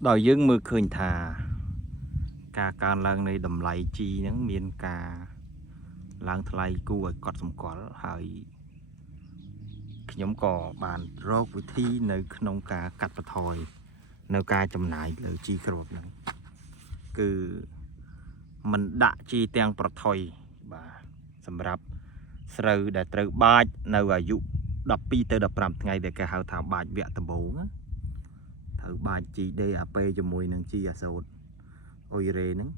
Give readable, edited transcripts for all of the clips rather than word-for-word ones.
Đòi dương mưa khơi thà ca lần này đầm lầy chi nắng miền ca lần thay cua ở cọt sầm cỏហើយខ្ញុំក៏បានរកវិធីនៅក្នុងការកាត់បន្ថយនៅការចំណាយលើជីគ្រាប់ហ្នឹងគឺមិនដាក់ជីទាំងប្រថុយបាទសម្រាប់ស្រូវដែលត្រូវបាចនៅអាយុ12 ទៅ 15 ថ្ងៃដែលគេហៅថាបាចវគ្គដំបូងត្រូវបាចជី DAP ជាមួយនឹងជីអាសូតអ៊ុយរ៉េហ្នឹង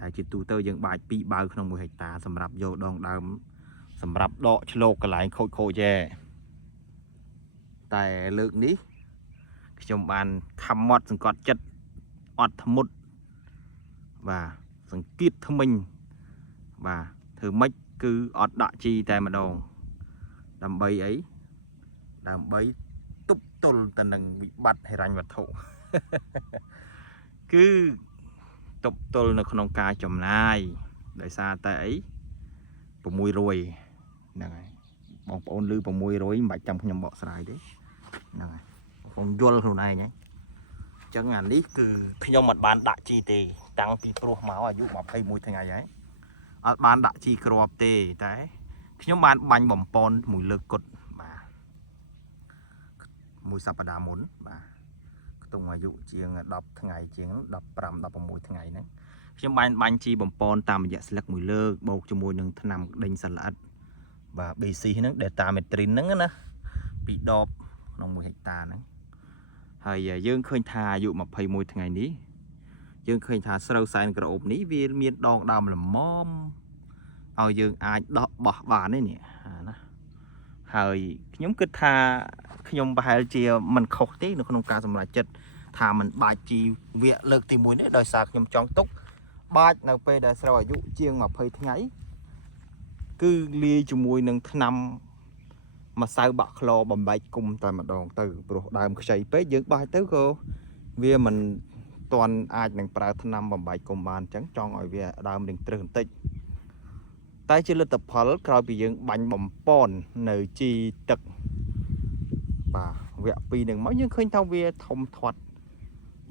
ដែលជាទូទៅយើងបាច2 បាវក្នុង 1 ហិកតាសម្រាប់យកដងដើមសម្រាប់ដកឆ្លូកកន្លែងខូចទេតែលើកនេះខ្ញុំបានខំមាត់សង្កត់ចិត្តអត់ធ្មត់បាទសង្កៀតថ្មិញបាទធ្វើម៉េចគឺអត់ដាក់ជីតែម្ដងដើម្បីអីដើម្បីទប់ទល់ទៅនឹងវិបត្តិហិរញ្ញវត្ថុ គឺទប់ទល់នៅក្នុងការចំណាយដោយសារតែអី600ហ្នឹងហើយបងប្អូនឮ600មិនបាច់ចាំខ្ញុំបកស្រាយទេហ្នឹងហើយបងយល់ខ្លួនឯងហ្នឹងអញ្ចឹងអានេះគឺខ្ញុំអត់បានដាក់ជីទេតាំងពីព្រោះមកអាយុ21ថ្ងៃហើយអត់បានដាក់ជីគ្រាប់ទេតែខ្ញុំបានបាញ់បំពន់មួយលើកគត់បាទមួយសប្តាហ៍មុនបាទខ្ទង់អាយុជាង10ថ្ងៃជាង15 16ថ្ងៃហ្នឹងខ្ញុំបានបាញ់ជីបំពន់តាមរយៈស្លឹកមួយលើកបូកជាមួយនឹងថ្នាំដេញសត្វល្អិតបាទ BC ហ្នឹងដេតាមេត្រីនហ្នឹងណា2 ដបក្នុង 1 ហិកតាហ្នឹងហើយយើងឃើញថាអាយុ21ថ្ងៃនេះយើងឃើញថាស្រូវសែនក្រអូបនេះវាមានដងដើមល្មមឲ្យយើងអាចដកបោះបានទេនេះណាហើយខ្ញុំគិតថាខ្ញុំប្រហែលជាមិនខុសទេនៅក្នុងការសម្រេចចិត្តថាมันបាច់ជីវគ្គលើកទី1នេះដោយសារខ្ញុំចង់ទុកបាច់នៅពេលដែលស្រូវអាយុជាង20ថ្ងៃគឺលាយជាមួយនឹងថ្នាំម្សៅបាក់ក្លបំបែកគុំតែម្ដងទៅព្រោះដើមខ្ចីពេកយើងបាច់ទៅក៏វាមិនទាន់អាចនឹងប្រើថ្នាំបំបែកគុំបានអញ្ចឹងចង់ឲ្យវាដើមនឹងត្រឹសបន្តិចតែជាលទ្ធផលក្រោយពីយើងបាញ់បំពន់នៅជីទឹកបាទវគ្គ2នឹងមកយើងឃើញថាវាធំធាត់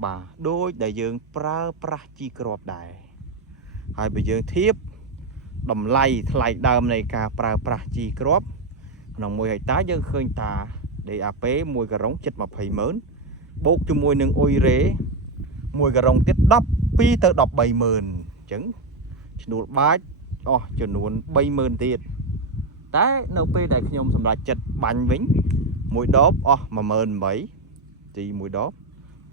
បាទដូចដែលយើងប្រើប្រាស់ជីគ្រាប់ដែរហើយបើយើងធៀបតម្លៃថ្លៃដើមនៃការប្រើប្រាស់ជីគ្រាប់ក្នុង1 ហិកតាយើងឃើញថា DAP 1 ការុងជិត 200000 បូកជាមួយនឹងអ៊ុយរ៉េ1 ការុងទៀត 12 ទៅ 130000 អញ្ចឹងឈ្នួលបាច់អស់ចំនួន 30000 ទៀតតែនៅពេលដែលខ្ញុំសម្រេចចិត្តបាញ់វិញមួយដបអស់ 18000 ជីមួយដប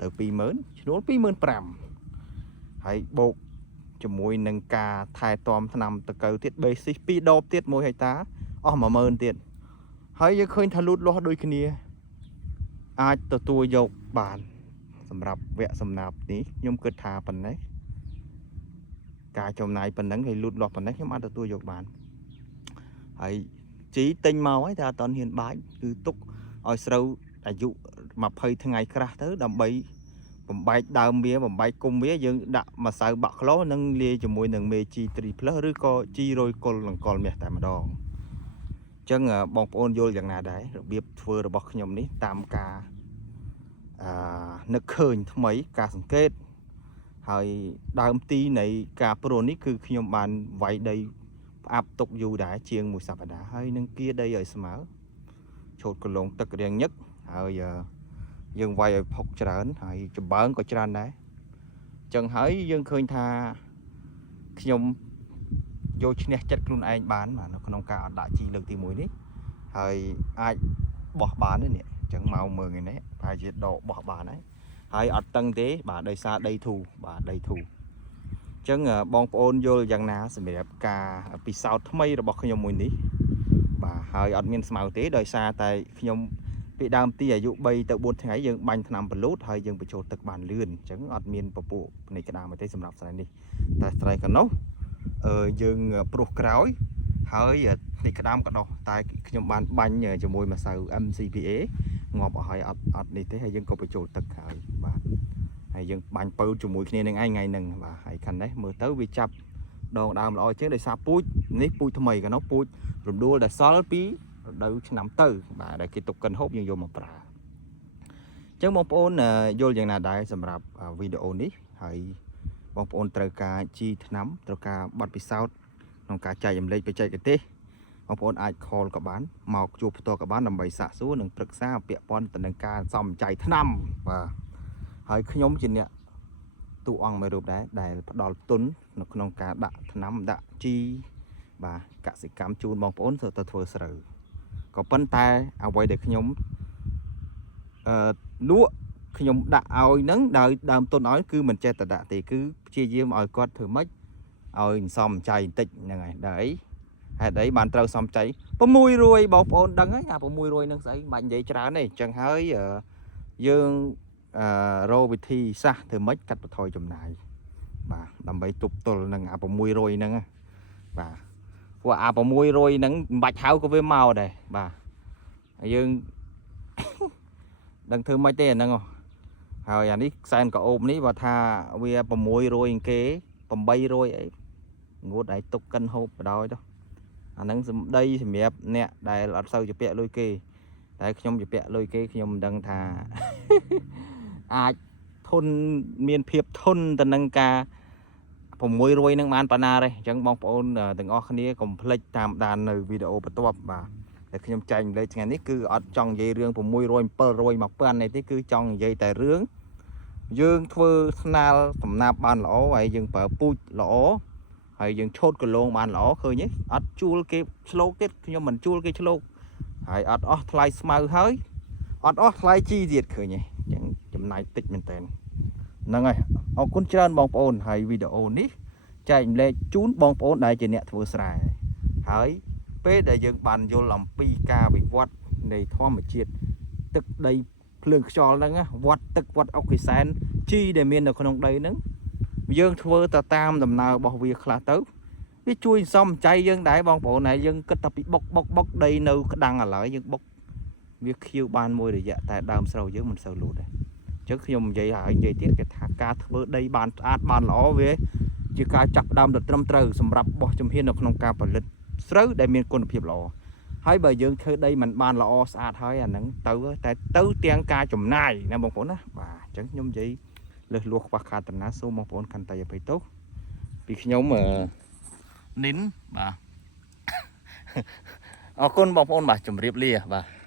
ទៅ 20000 ឈ្នួល 25000 ហើយបូកជាមួយនឹងការថែទាំថ្នាំតកៅទៀត basis 2 ដបទៀត 1 ហិកតាអស់ 10000 ទៀតហើយយើងឃើញថាលូតលាស់ដូចគ្នាអាចទទួលយកបានសម្រាប់វគ្គសំណាបនេះខ្ញុំគិតថាប៉ុណ្ណេះការចំណាយប៉ុណ្ណឹងហើយលូតលាស់ប៉ុណ្ណេះខ្ញុំអាចទទួលយកបានហើយជីទិញមកហើយតែអត់ទាន់ហ៊ានបាច់គឺទុកឲ្យស្រូវអាយុ20ថ្ងៃក្រាស់ទៅដើម្បីបំបែកដើមវាបំបែកគុំវាយើងដាក់ម្សៅបាក់ក្លោនិងលាយជាមួយនឹងមេជី3+ ឬក៏ជីរយគល់លង្កលមាសតែម្ដងអញ្ចឹងបងប្អូនយល់យ៉ាងណាដែររបៀបធ្វើរបស់ខ្ញុំនេះតាមការនឹកឃើញថ្មីការសង្កេតហើយដើមទីនៃការប្រូននេះគឺខ្ញុំបានវាយដីផ្អាប់ទុកយូរដែរជាង1 សប្តាហ៍ហើយនឹងគៀដីឲ្យស្មើឆូតកន្លងទឹករៀងញឹកហើយយើងវាយឲ្យផុកច្រើនហើយចម្បើងក៏ច្រើនដែរអញ្ចឹងហើយយើងឃើញថាខ្ញុំយកឈ្នះចិត្តខ្លួនឯងបាននៅក្នុងការអត់ដាក់ជីលើកទី1នេះហើយអាចបោះបានទេនេះអញ្ចឹងមកមើលថ្ងៃនេះប្រហែលជាដកបោះបានហើយអត់តឹងទេបាទដោយសារដីធូរបាទដីធូរអញ្ចឹងបងប្អូនយល់យ៉ាងណាសម្រាប់ការពិសោធន៍ថ្មីរបស់ខ្ញុំមួយនេះបាទហើយអត់មានស្មៅទេដោយសារតែខ្ញុំពីដើមទីអាយុ3 ទៅ 4 ថ្ងៃយើងបាញ់ថ្នាំបលូតហើយយើងបញ្ចូលទឹកបានលឿនអញ្ចឹងអត់មានពពួកនៃក្តាមទេសម្រាប់ស្រែនេះតែស្រែកណ្ដោះយើងព្រោះក្រោយហើយនេះក្តាមក៏ដោះតែខ្ញុំបានបាញ់ជាមួយម្សៅ MCPA ងាប់អស់ហើយអត់នេះទេហើយយើងក៏បញ្ចូលទឹកហើយបាទហើយយើងបាញ់ពៅជាមួយគ្នានឹងឯងថ្ងៃហ្នឹងបាទហើយខាងនេះមើលទៅវាចាប់ដងដើមល្អជាងដោយសារពូជនេះពូជថ្មីកណ្ដោះពូជរំដួលដែលសល់ពីរដូវឆ្នាំទៅបាទដែលគេទុកកិនហូបយើងយកមកប្រើអ ចឹងបងប្អូនយល់យ៉ាងណាដែរសម្រាប់វីដេអូនេះហើយបងប្អូនត្រូវការជីថ្នាំត្រូវការប័ណ្ណពិសោធន៍ក្នុងការចែករំលែកបច្ចេកទេសបងប្អូនអាច call ក៏បានមកជួបផ្ទាល់ក៏បានដើម្បីសាកសួរនិងប្រឹក្សាពាក់ព័ន្ធទៅនឹងការសំចៃថ្នាំបាទហើយខ្ញុំជាអ្នកតួអង្គមួយរូបដែរដែលផ្ដល់ទុននៅក្នុងការដាក់ថ្នាំដាក់ជីបាទកសិកម្មជូនបងប្អូនទៅធ្វើស្រូវក៏ប៉ុន្តែអ្វីដែលខ្ញុំលក់ខ្ញុំដាក់ឲ្យនឹងដោយដើមទុនឲ្យគឺមិនចេះតែដាក់ទេគឺព្យាយាមឲ្យគាត់ធ្វើម៉េចឲ្យសំចៃបន្តិចហ្នឹងហើយដែរអីហេតុអីបានត្រូវសំចៃ600បងប្អូនដឹងហើយអា600នឹងស្អីមិនបាច់និយាយច្រើនទេអញ្ចឹងហើយយើងរកវិធីសាស្ត្រធ្វើម៉េចកាត់បន្ថយចំណាយបាទដើម្បីទប់ទល់នឹងអា600ហ្នឹងបាទព្រោះអា600ហ្នឹងមិនបាច់ហៅក៏វាមកដែរបាទយើង ដឹងធ្វើម៉េចទេអាហ្នឹងហើយអានេះខ្សែនកោបនេះបើថាវា600គេ800អីងួតឲ្យទុកកិនហូបបដ ாய் ទៅអាហ្នឹងសម្ដីសម្រាប់អ្នកដែលអត់សូវជាពាក់លុយគេតែខ្ញុំជាពាក់លុយគេខ្ញុំមិនដឹងថា អាចធន់មានភាពធន់ទៅនឹងការ600នឹងបានប៉ុណ្ណាទេអញ្ចឹងបងប្អូនទាំងអស់គ្នាកុំភ្លេចតាមដាននៅវីដេអូបន្ទាប់បាទតែខ្ញុំចែកម្លែកថ្ងៃនេះគឺអត់ចង់និយាយរឿង600 700 1000នេះទេគឺចង់និយាយតែរឿងយើងធ្វើស្នាលដំណាប់បានល្អហើយយើងប្រើពូជល្អហើយយើងឆូតកលងបានល្អឃើញទេអត់ជួលគេឆ្លោកទៀតខ្ញុំមិនជួលគេឆ្លោកហើយអត់អស់ថ្លៃស្មៅហើយអត់អស់ថ្លៃជីទៀតឃើញទេអញ្ចឹងចំណាយតិចមែនតើហ្នឹងហើយអរគុណច្រើនបងប្អូនហើយវីដេអូនេះចែកម្លែកជូនបងប្អូនដែលជាអ្នកធ្វើស្រែហើយពេលដែលយើងបានយល់អំពីការវិវត្តនៃធម្មជាតិទឹកដីភ្លើងខ្យល់ហ្នឹងវត្តទឹកវត្តអុកស៊ីសែនជីដែលមាននៅក្នុងដីហ្នឹងយើងធ្វើទៅតាមដំណើររបស់វាខ្លះទៅវាជួយសំចៃយើងដែរបងប្អូនហើយយើងគិតតែពីបុកដីនៅក្តាំងឥឡូវយើងបុកវាខៀវបានមួយរយៈតែដើមស្រូវយើងមិនសូវលូតទេអញ្ចឹងខ្ញុំនិយាយហើយនិយាយទៀតគេថាការធ្វើដីបានស្អាតបានល្អវាជាការចាប់ដើមទៅត្រឹមត្រូវសម្រាប់បោះជំហាននៅក្នុងការផលិតស្រូវដែលមានគុណភាពល្អហើយបើយើងធ្វើដីមិនបានល្អស្អាតហើយអាហ្នឹងទៅតែទៅទាំងការចំណាយណាបងប្អូនណាបាទអញ្ចឹងខ្ញុំនិយាយលើសលួសខ្វះខាតតំណាសូមបងប្អូនកាន់តែអភ័យទោសពីខ្ញុំនិនបាទអរគុណបងប្អូនបាទជម្រាបលាបាទ